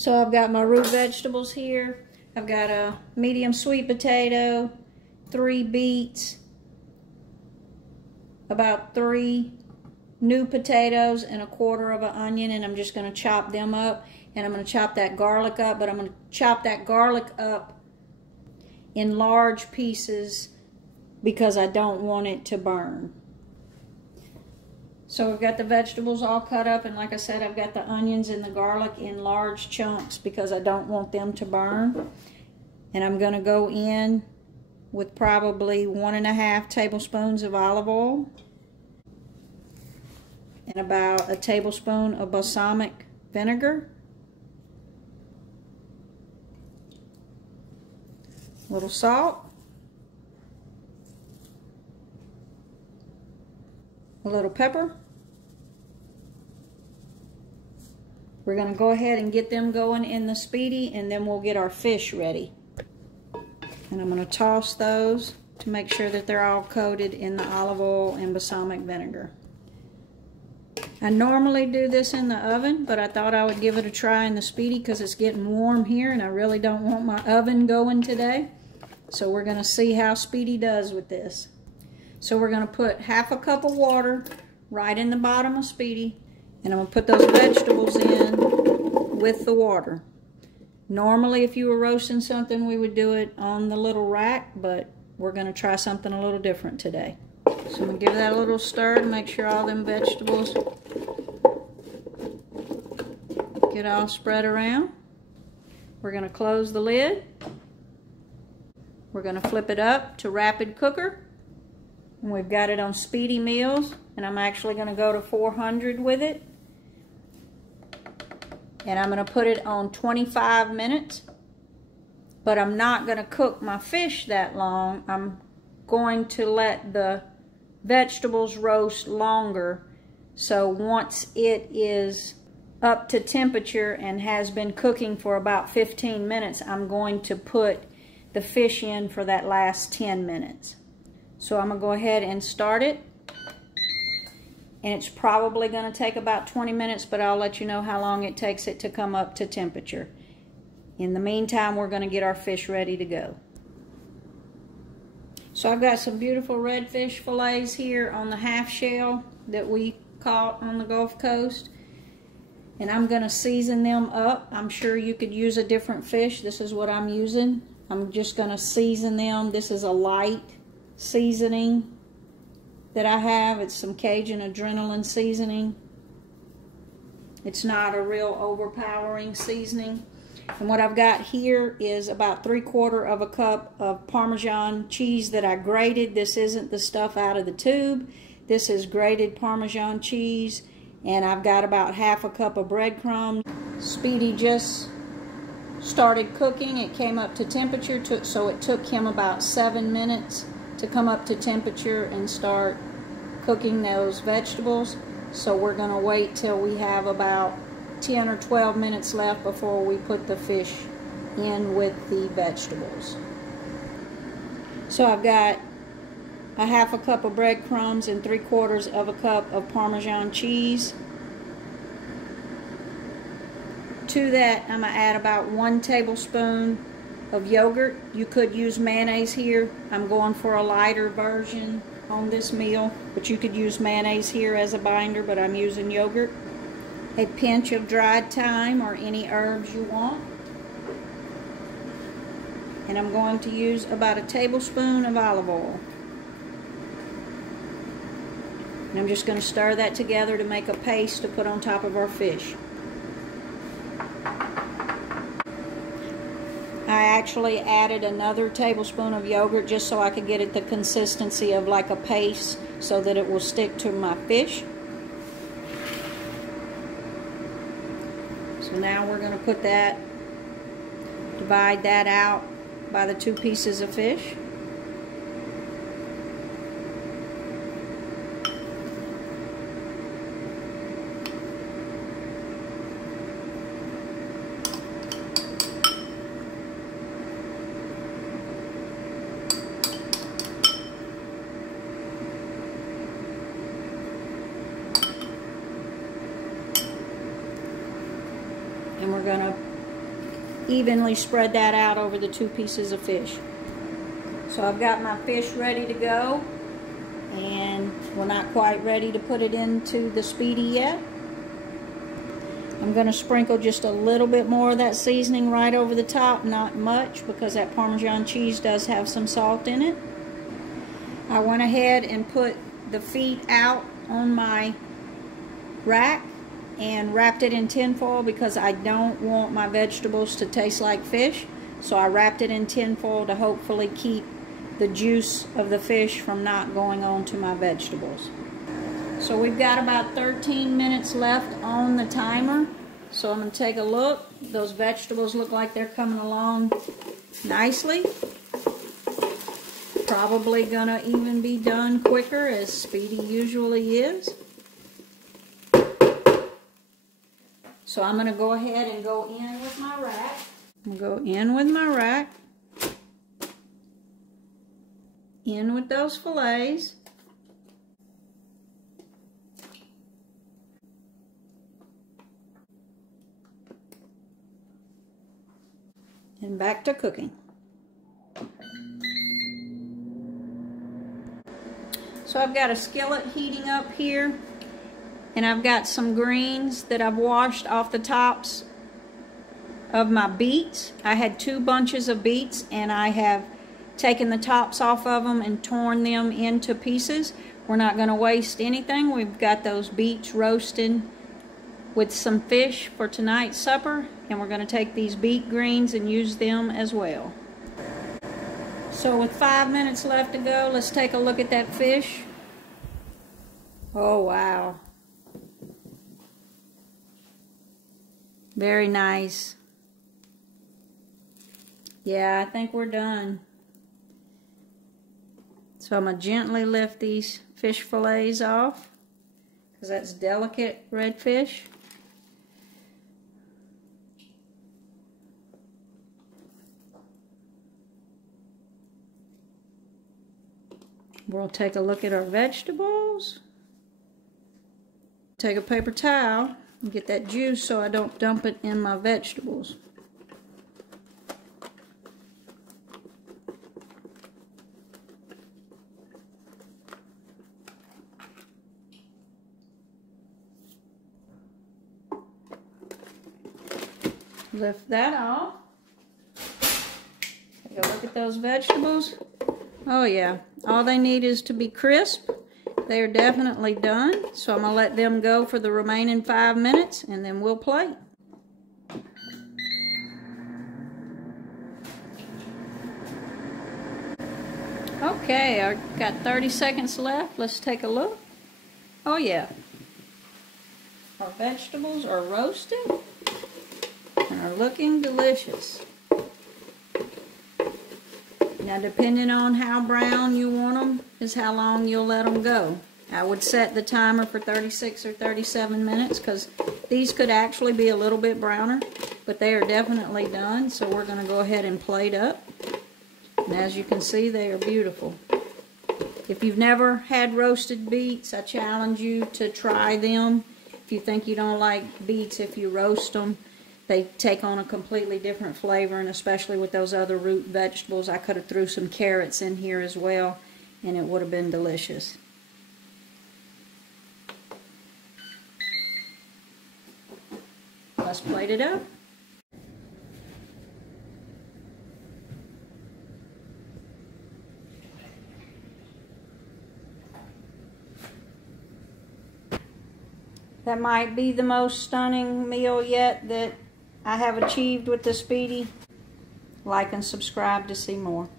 So I've got my root vegetables here. I've got a medium sweet potato, 3 beets, about 3 new potatoes, and 1/4 of an onion, and I'm just going to chop them up. And I'm going to chop that garlic up, but I'm going to chop that garlic up in large pieces because I don't want it to burn. So we've got the vegetables all cut up, and like I said, I've got the onions and the garlic in large chunks because I don't want them to burn. And I'm going to go in with probably 1½ tablespoons of olive oil and about a tablespoon of balsamic vinegar, a little salt, a little pepper. We're going to go ahead and get them going in the SPEEDI, and then we'll get our fish ready. And I'm going to toss those to make sure that they're all coated in the olive oil and balsamic vinegar. I normally do this in the oven, but I thought I would give it a try in the SPEEDI because it's getting warm here and I really don't want my oven going today. So we're going to see how SPEEDI does with this. So we're going to put ½ cup of water right in the bottom of SPEEDI, and I'm going to put those vegetables in with the water. Normally, if you were roasting something, we would do it on the little rack, but we're going to try something a little different today. So I'm going to give that a little stir to make sure all them vegetables get all spread around. We're going to close the lid. We're going to flip it up to rapid cooker. And we've got it on SPEEDI meals, and I'm actually going to go to 400 with it. And I'm going to put it on 25 minutes. But I'm not going to cook my fish that long. I'm going to let the vegetables roast longer. So once it is up to temperature and has been cooking for about 15 minutes, I'm going to put the fish in for that last 10 minutes. So I'm going to go ahead and start it. And it's probably going to take about 20 minutes, but I'll let you know how long it takes it to come up to temperature. In the meantime, we're going to get our fish ready to go. So I've got some beautiful redfish fillets here on the half shell that we caught on the Gulf Coast. And I'm going to season them up. I'm sure you could use a different fish. This is what I'm using. I'm just going to season them. This is a light seasoning that I have. It's some Cajun adrenaline seasoning. It's not a real overpowering seasoning. And what I've got here is about 3/4 cup of Parmesan cheese that I grated. This isn't the stuff out of the tube. This is grated Parmesan cheese. And I've got about ½ cup of breadcrumbs. SPEEDI just started cooking. It came up to temperature, so it took him about 7 minutes to come up to temperature and start cooking those vegetables. So we're going to wait till we have about 10 or 12 minutes left before we put the fish in with the vegetables. So I've got a ½ cup of breadcrumbs and 3/4 cup of Parmesan cheese. To that, I'm going to add about 1 tablespoon of yogurt. You could use mayonnaise here. I'm going for a lighter version on this meal, but you could use mayonnaise here as a binder, but I'm using yogurt. A pinch of dried thyme or any herbs you want. And I'm going to use about a tablespoon of olive oil. And I'm just going to stir that together to make a paste to put on top of our fish. I actually added another tablespoon of yogurt just so I could get it the consistency of like a paste so that it will stick to my fish. So now we're going to put that, divide that out by the 2 pieces of fish. And we're going to evenly spread that out over the 2 pieces of fish. So I've got my fish ready to go, and we're not quite ready to put it into the SPEEDI yet. I'm going to sprinkle just a little bit more of that seasoning right over the top, not much, because that Parmesan cheese does have some salt in it. I went ahead and put the feet out on my rack and wrapped it in tin foil because I don't want my vegetables to taste like fish. So I wrapped it in tin foil to hopefully keep the juice of the fish from not going on to my vegetables. So we've got about 13 minutes left on the timer. So I'm going to take a look. Those vegetables look like they're coming along nicely. Probably going to even be done quicker, as SPEEDI usually is. So I'm going to go ahead and go in with my rack. I'm going to go in with my rack. In with those fillets. And back to cooking. So I've got a skillet heating up here, and I've got some greens that I've washed off the tops of my beets. I had 2 bunches of beets, and I have taken the tops off of them and torn them into pieces. We're not going to waste anything. We've got those beets roasted with some fish for tonight's supper, and we're going to take these beet greens and use them as well. So with 5 minutes left to go, let's take a look at that fish. Oh wow. Very nice. Yeah, I think we're done. So I'm going to gently lift these fish fillets off, because that's delicate redfish. We'll take a look at our vegetables. Take a paper towel and get that juice so I don't dump it in my vegetables. Lift that off. Take a look at those vegetables. Oh yeah, all they need is to be crisp. They are definitely done. So I'm going to let them go for the remaining 5 minutes, and then we'll plate. Okay, I've got 30 seconds left. Let's take a look. Oh yeah, our vegetables are roasted and are looking delicious. Now, depending on how brown you want them is how long you'll let them go. I would set the timer for 36 or 37 minutes because these could actually be a little bit browner, but they are definitely done. So we're going to go ahead and plate up. And as you can see, they are beautiful. If you've never had roasted beets, I challenge you to try them. If you think you don't like beets, if you roast them, they take on a completely different flavor, and especially with those other root vegetables. I could have threw some carrots in here as well, and it would have been delicious. Let's plate it up. That might be the most stunning meal yet that I have achieved with the SPEEDI. Like and subscribe to see more.